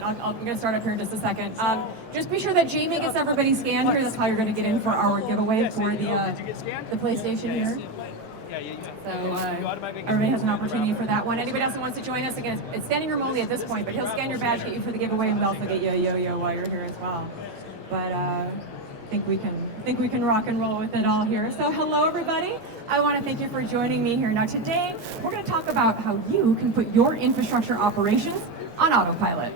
it. I'm going to start up here in just a second. Just be sure that Jamie gets everybody scanned here. That's how you're going to get in for our giveaway for the PlayStation here. So everybody has an opportunity for that one. Anybody else who wants to join us, again, it's standing room only at this point, but he'll scan your badge, get you for the giveaway, and we'll also get you a yo-yo while you're here as well. But I think we can rock and roll with it all here. So hello, everybody. I want to thank you for joining me here. Now today, we're going to talk about how you can put your infrastructure operations on autopilot.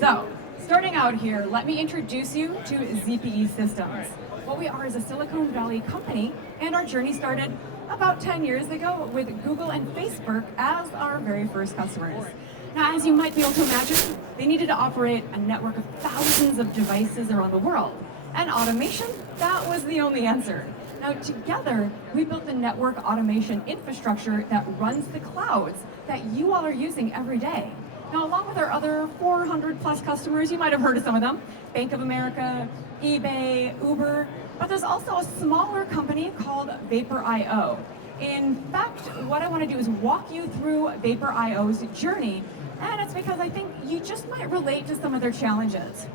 So starting out here, let me introduce you to ZPE Systems. What we are is a Silicon Valley company, and our journey started about 10 years ago with Google and Facebook as our very first customers. Now, as you might be able to imagine, they needed to operate a network of thousands of devices around the world. And automation, that was the only answer. Now, together, we built the network automation infrastructure that runs the clouds that you all are using every day. Now, along with our other 400 plus customers, you might have heard of some of them, Bank of America, eBay, Uber, but there's also a smaller company called Vapor.io. In fact, what I want to do is walk you through Vapor.io's journey, and it's because I think you just might relate to some of their challenges.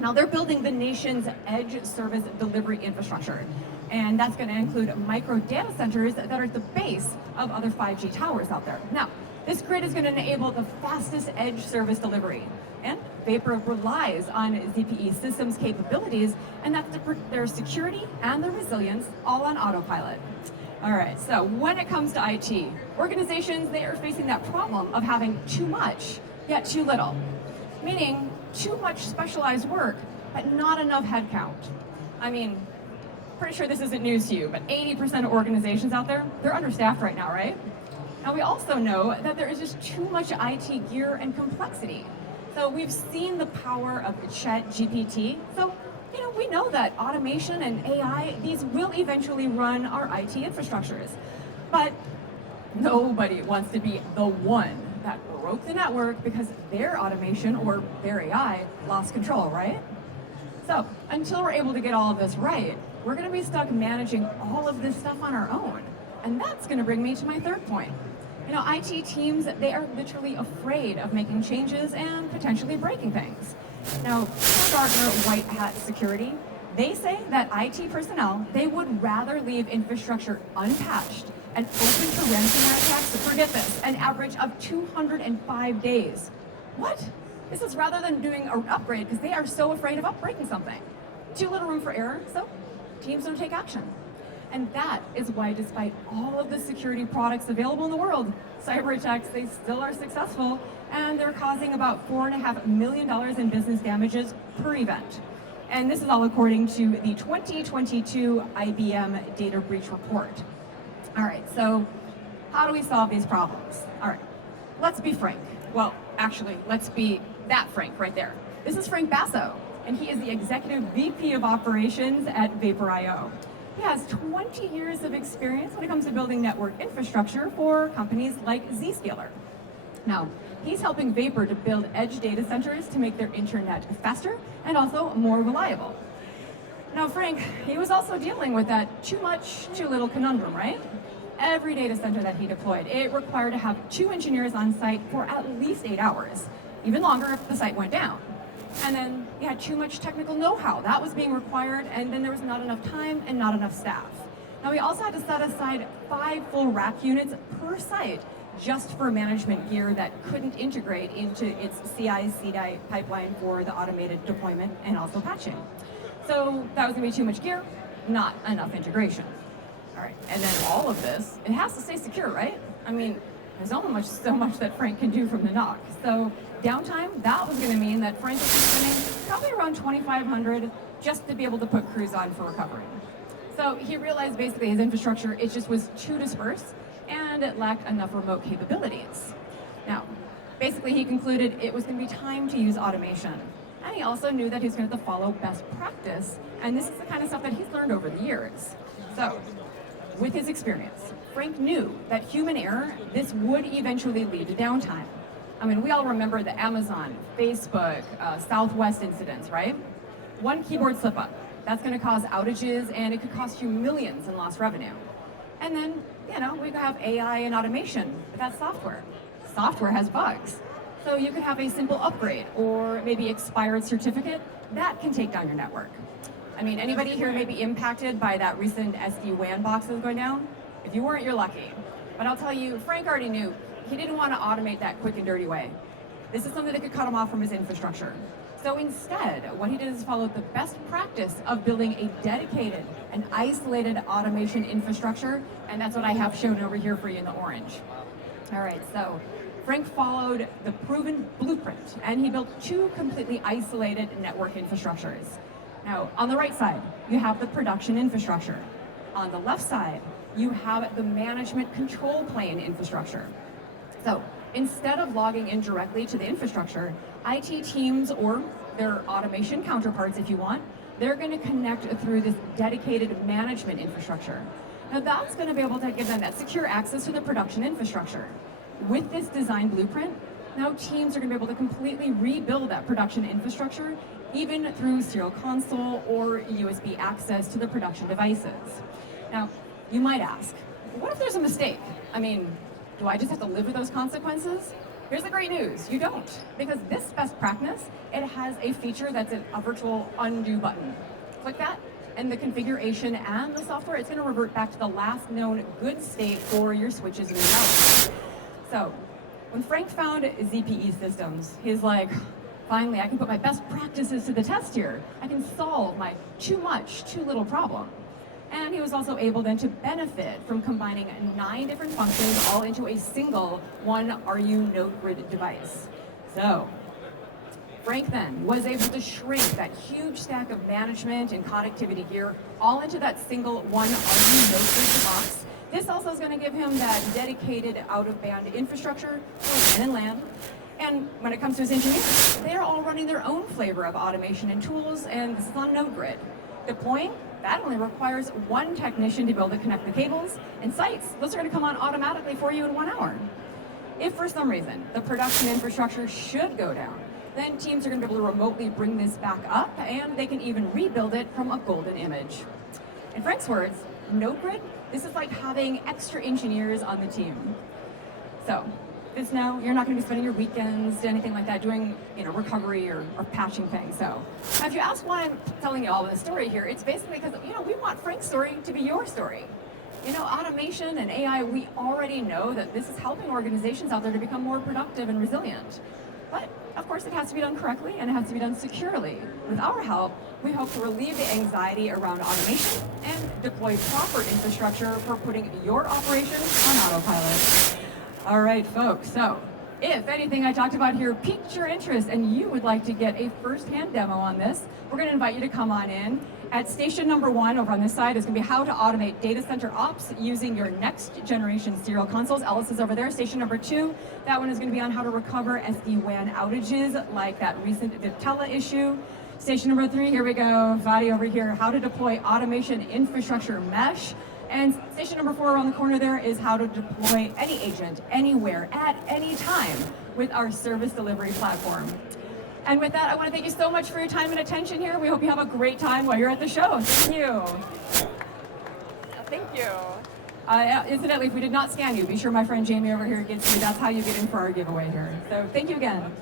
Now, they're building the nation's edge service delivery infrastructure, and that's going to include micro data centers that are at the base of other 5G towers out there. Now, this grid is going to enable the fastest edge service delivery, and Vapor relies on ZPE Systems capabilities, and that's their security and their resilience all on autopilot. All right, so when it comes to IT, organizations, they are facing that problem of having too much, yet too little, meaning too much specialized work, but not enough headcount. I mean, pretty sure this isn't news to you, but 80% of organizations out there, they're understaffed right now, right? Now, we also know that there is just too much IT gear and complexity. So we've seen the power of ChatGPT. So, we know that automation and AI, these will eventually run our IT infrastructures. But nobody wants to be the one that broke the network because their automation or their AI lost control, right? So until we're able to get all of this right, we're going to be stuck managing all of this stuff on our own. And that's going to bring me to my third point. IT teams, they are literally afraid of making changes and potentially breaking things. Now, Gartner White Hat Security, they say that IT personnel, they would rather leave infrastructure unpatched and open to ransomware attacks, forget this, an average of 205 days. What? This is rather than doing an upgrade because they are so afraid of breaking something. Too little room for error, so teams don't take action. And that is why, despite all of the security products available in the world, cyber attacks, they still are successful, and they're causing about $4.5 million in business damages per event. And this is all according to the 2022 IBM Data Breach Report. All right, so how do we solve these problems? All right, let's be frank. Well, actually, let's be that frank right there. This is Frank Basso, and he is the Executive VP of Operations at Vapor.io. He has 20 years of experience when it comes to building network infrastructure for companies like Zscaler. Now, he's helping Vapor to build edge data centers to make their internet faster and also more reliable. Now, Frank, he was also dealing with that too much, too little conundrum, right? Every data center that he deployed, it required to have 2 engineers on site for at least 8 hours, even longer if the site went down. And then you had too much technical know-how. That was being required, and then there was not enough time and not enough staff. Now, we also had to set aside 5 full rack units per site just for management gear that couldn't integrate into its CI/CD pipeline for the automated deployment and also patching. So that was going to be too much gear, not enough integration. All right, and then all of this, it has to stay secure, right? I mean, there's only so much that Frank can do from the NOC. So downtime, that was going to mean that Frank was spending probably around $2,500 just to be able to put crews on for recovery. So he realized basically his infrastructure, it just was too dispersed and it lacked enough remote capabilities. Now, basically he concluded it was going to be time to use automation. And he also knew that he was going to have to follow best practice. And this is the kind of stuff that he's learned over the years. So, with his experience, Frank knew that human error, this would eventually lead to downtime. I mean, we all remember the Amazon, Facebook, Southwest incidents, right? One keyboard slip up, that's going to cause outages and it could cost you millions in lost revenue. And then, we have AI and automation, but that's software. Software has bugs. So you could have a simple upgrade or maybe expired certificate that can take down your network. I mean, anybody here may be impacted by that recent SD-WAN box that was going down? If you weren't, you're lucky. But I'll tell you, Frank already knew he didn't want to automate that quick and dirty way. This is something that could cut him off from his infrastructure. So instead, what he did is follow the best practice of building a dedicated and isolated automation infrastructure, and that's what I have shown over here for you in the orange. All right, so Frank followed the proven blueprint, and he built two completely isolated network infrastructures. Now, on the right side, you have the production infrastructure. On the left side, you have the management control plane infrastructure. So instead of logging in directly to the infrastructure, IT teams or their automation counterparts, if you want, they're going to connect through this dedicated management infrastructure. Now that's going to be able to give them that secure access to the production infrastructure. With this design blueprint, now teams are going to be able to completely rebuild that production infrastructure, even through serial console or USB access to the production devices. Now, you might ask, what if there's a mistake? I mean, do I just have to live with those consequences? Here's the great news, you don't, because this best practice, it has a feature that's a virtual undo button. Click that, and the configuration and the software, it's gonna revert back to the last known good state for your switches and your routers. So, when Frank found ZPE Systems, he's like, finally, I can put my best practices to the test here. I can solve my too much, too little problem. And he was also able then to benefit from combining 9 different functions all into a single one RU node grid device. So, Frank then was able to shrink that huge stack of management and connectivity gear all into that single one RU node grid box. This also is going to give him that dedicated out-of-band infrastructure for WAN and LAN. And when it comes to his engineers, they're all running their own flavor of automation and tools, and this is on node grid. Deploying, that only requires one technician to be able to connect the cables, and sites, those are going to come on automatically for you in 1 hour. If for some reason the production infrastructure should go down, then teams are going to be able to remotely bring this back up, and they can even rebuild it from a golden image. In Frank's words, node grid, this is like having extra engineers on the team. So, this now, you're not going to be spending your weekends, anything like that, doing recovery or patching things. So, if you ask why I'm telling you all this story here, it's basically because we want Frank's story to be your story. Automation and AI, we already know that this is helping organizations out there to become more productive and resilient. But of course, it has to be done correctly and it has to be done securely. With our help, we hope to relieve the anxiety around automation and deploy proper infrastructure for putting your operations on autopilot. All right, folks, so if anything I talked about here piqued your interest and you would like to get a first-hand demo on this, we're going to invite you to come on in. At station number 1 over on this side is going to be how to automate data center ops using your next generation serial consoles. Ellis is over there. Station number 2, that one is going to be on how to recover SD-WAN outages like that recent Viptela issue. Station number 3, here we go, Vadi over here, how to deploy automation infrastructure mesh. And station number 4 around the corner there is how to deploy any agent, anywhere, at any time with our service delivery platform. And with that, I want to thank you so much for your time and attention here. We hope you have a great time while you're at the show. Thank you. Thank you. Incidentally, if we did not scan you, be sure my friend Jamie over here gets you. That's how you get in for our giveaway here. So thank you again.